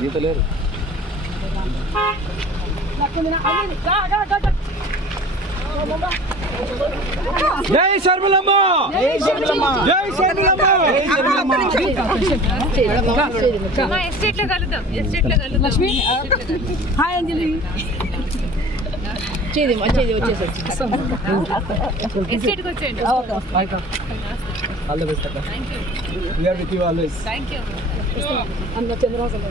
గీతలేరు. జై శర్మిలమ్మ, జై శర్మిలమ్మ, జై శర్మిలమ్మ. ఎస్టేట్ లో కలుద్దాం. లక్ష్మి హాయ్ అంజలి. చేది వచ్చేసి ఎస్టేట్కి వచ్చేయండి. ఆల్ ది బెస్ట్ అక్క. We are with you always. Thank you. అన్న చంద్రహాసన్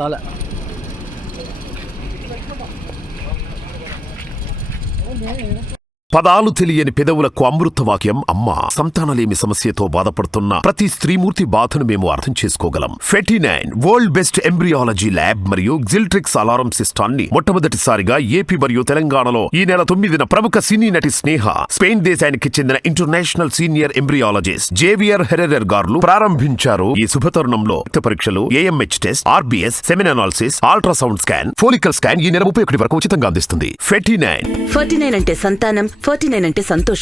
రాలే. పదాలు తెలియని పెదవులకు అమృతవాక్యం అమ్మ. సంతానలేమి సమస్యతో బాధపడుతున్న ప్రతి స్త్రీమూర్తి బాధను మేము అర్థం చేసుకోగలం. 49 వరల్డ్ బెస్ట్ ఎంబ్రియాలజీ ల్యాబ్ మరియు జిల్ట్రిక్స్ అలారం సిస్టాన్ని మొట్టమొదటిసారిగా ఏపీ మరియు తెలంగాణలో ఈ నెల 9న ప్రముఖ సినీ నటి స్నేహ, స్పెయిన్ దేశానికి చెందిన international senior embryologist Javier Herrera గారు ప్రారంభించారు. ఈ శుభతరుణంలో రక్త పరీక్షలు, AMH test, RBS, semen analysis, ultrasound scan, follicle scan ఈ నెల 31 వరకు ఉచితంగా అందిస్తుంది. 49 అంటే సంతానం, 49 అంటే సంతోషం.